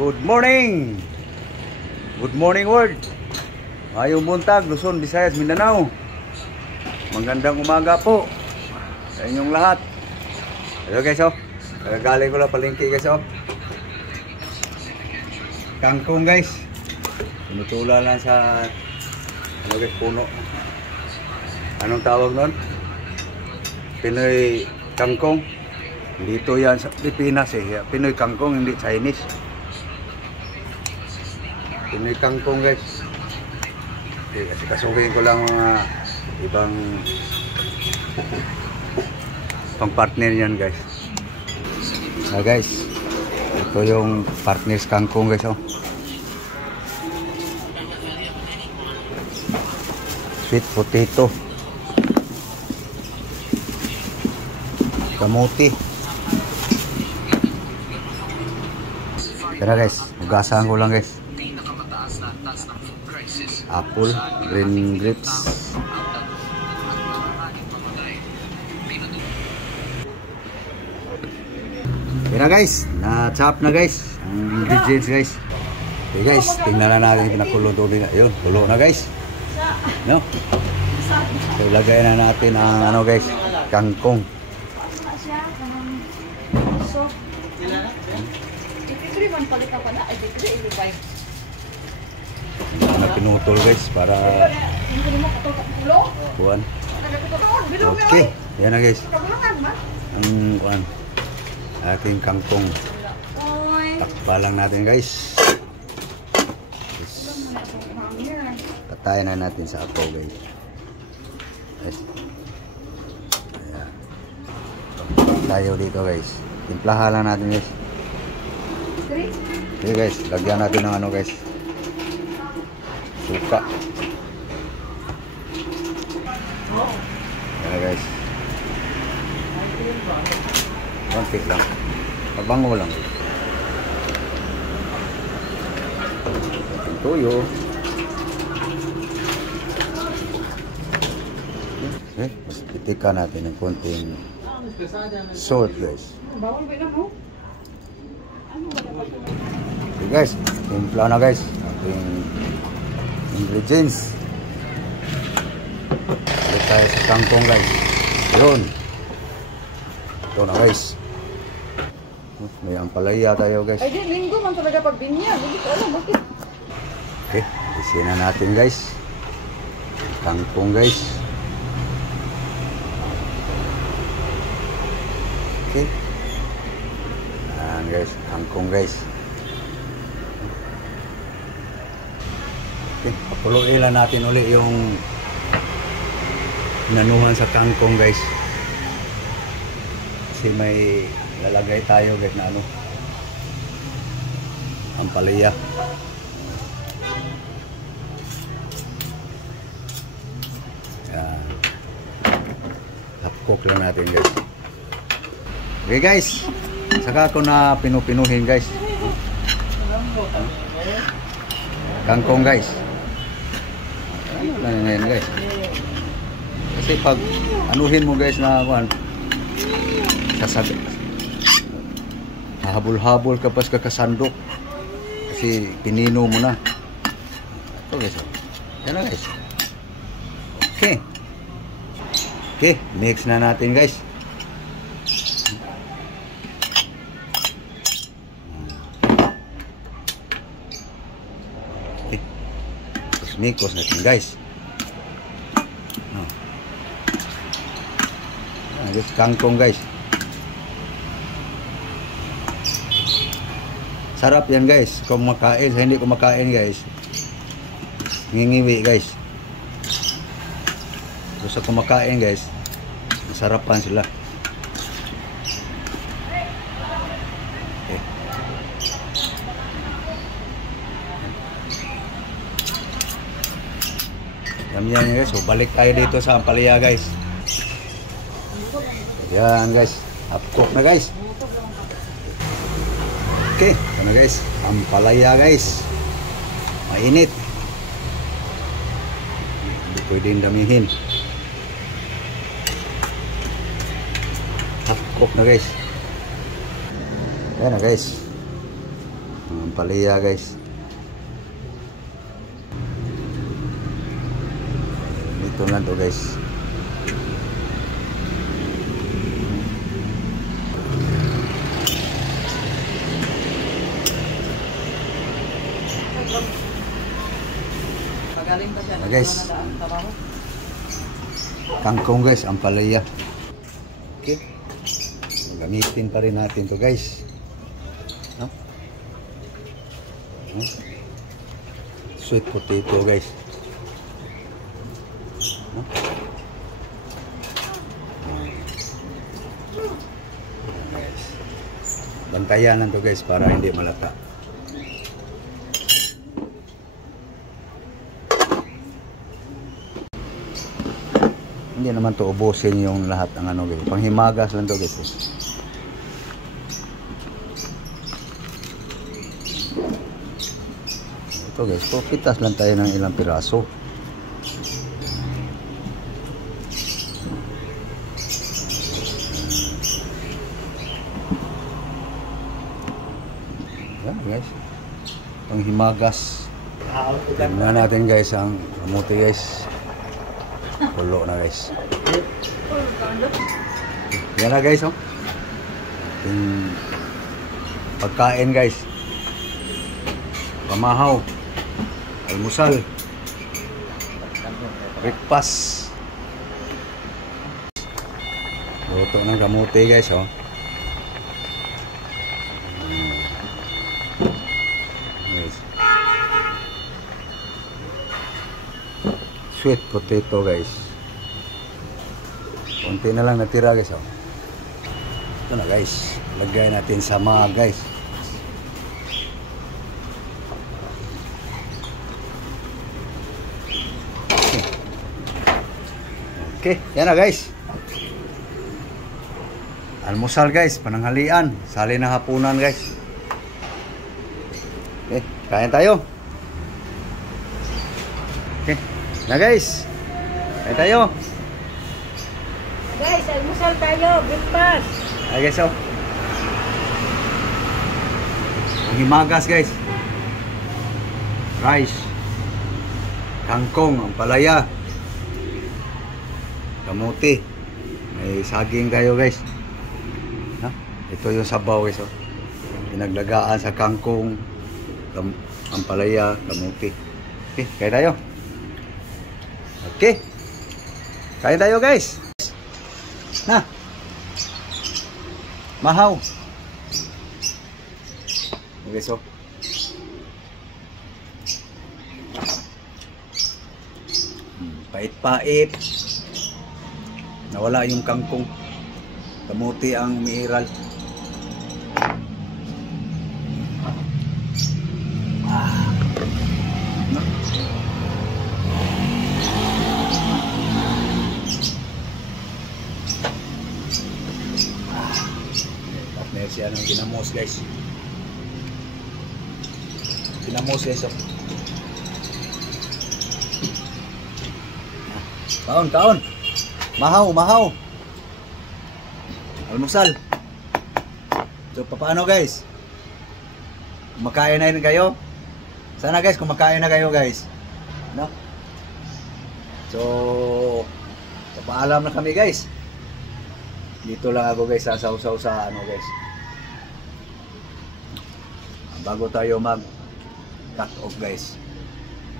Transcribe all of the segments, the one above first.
Good morning! Good morning world! Ngayong buntag, Luzon, Visayas, Mindanao. Magandang umaga po sa inyong lahat. Hello guys, oh. Galing ko lang palengke guys, oh. Kangkong guys. Tinutula lang sa ano guys, puno. Anong tawag nun? Pinoy kangkong. Dito yan sa Pilipinas eh. Pinoy kangkong, hindi Chinese. Pinoy kangkong guys. Okay, kasi kasuhin ko lang mga ibang pang partner yan guys. Guys, ito yung partners kangkong guys, oh. Sweet potato, kamuti. Tara guys, ugasahan ko lang guys. Apple, green grapes. Tara guys, na-chop na guys ang ingredients guys. Okay guys, tingnan na natin pinakulo tuloy na. Ayun, tulo na guys. No? So, ilagay na natin ang ano guys, kangkong. Na pinutol guys para kuan. Okay, yan na guys. Ang kuan, ating kangkong. Takpa lang natin guys. Patayin na natin sa apo guys. Ayan. Tayo dito guys. Timplahan lang natin guys. Okay guys, lagyan natin ng ano guys, suka. Ayan guys. Konti lang. Pabango lang. Tuyo. Okay, mas titika natin ng konting salt guys. Okay guys, timpla na guys ating ingredients. Balik tayo sa kangkong guys. Yun, ito na guys. May ampalaya tayo guys. Ay di, linggo man talaga pagbinya. Hindi ko alam bakit. Okay, isin na natin guys kangkong guys. Okay, ayan guys, kangkong guys. Okay, pakuloy lang natin ulit yung nanuhan sa kangkong guys. Kasi may lalagay tayo guys na ano, ampalaya. Yan, half cook lang natin guys. Okay guys, saka ko na pinupinuhin guys kangkong guys. Ano lang yan guys, kasi pag anuhin mo guys na kuhan, sasag habol-habol ka pas kakasandok kasi pinino mo na ito guys. Yan na guys. Okay, okay, mix na natin guys. Mikos natin guys. No. This kangkong guys. Sarap yan guys. Kung makain, sa hindi kumakain guys, ngingiwi guys. Gusto kumakain guys, masarapan sila. Yan guys, so balik tayo dito sa ampalaya guys. Yan guys, half cook na guys. Okay, ito na guys, ampalaya guys. Mainit, hindi pwedeng damihin. Half cook na guys. Yan na guys. Ang palaya guys. Dito lang to guys. Pagaling pa siya. Guys. Kangkong guys, ang palaya. Okay. Gamitin pa rin natin to guys. No? No? Sweet potato guys. No? Guys. Bantayan lang to guys para hindi malata. Hindi naman to ubusin yung lahat ng ano guys. Panghimagas lang to guys. Ito guys, pitas lang tayo ng ilang piraso. Yan guys. Panghimagas. Tingnan natin guys ang kamuti guys. Pulo na guys. Yan na guys oh. Yung pagkain guys. Pamahaw. Almusal. Breakfast. Luto ng kamote guys oh. Yes. Sweet potato guys. Konti na lang natira guys oh. Ito na guys. Lagay natin sa mga guys. Okay, yan na guys. Almusal guys, pananghalian, sali na hapunan guys. Okay, kain tayo. Okay, na guys. Kain tayo. Guys, almusal tayo, breakfast. Ay guys oh. Ang himagas guys. Rice. Kangkong, ang palaya. Kamuti. May saging tayo guys. Ha? Ito yung sabaw guys oh. Pinaglagaan sa kangkong, ang palaya, kamuti. Okay, kain tayo. Okay. Kain tayo guys. Na. Mahaw. Okay so. Pait-pait. Nawala yung kangkong. Kamuti ang umiiral. Partner siya ng ginamos guys. Ginamos guys oh. Kaon. Mahaw. Almusal. So, paano guys? Kumakain na rin kayo? Sana guys, kumakain na kayo guys. No? So, papaalam na kami guys. Dito lang ako guys, sasaw-saw sa ano guys. Bago tayo mag-cut off guys.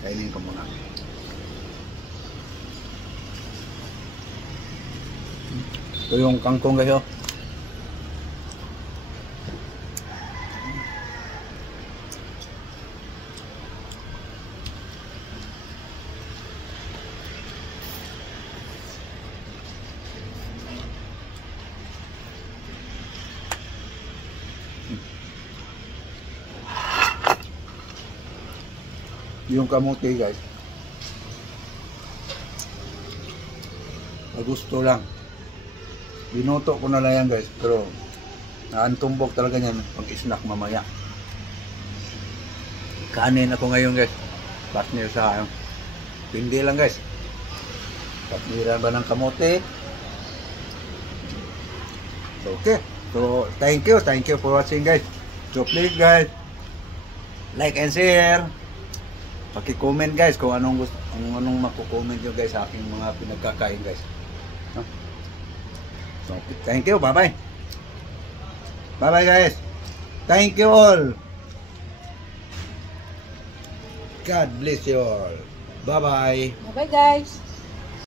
Kainin ko muna. Ito yung kangkong guys oh. Yung kamote guys. Gusto lang. Binoto ko na lang yan guys, pero naantumbok talaga yan pag snack mamaya. Kanin ako ngayon guys, partner sa hindi lang guys, partneran ba ng kamote. Okay, so thank you for watching guys. So please guys, like and share. Paki-comment guys kung anong gusto, kung anong mako-comment nyo guys sa aking mga pinagkakain guys. No? So, thank you. Bye-bye. Bye-bye guys. Thank you all. God bless you all. Bye-bye. Bye guys.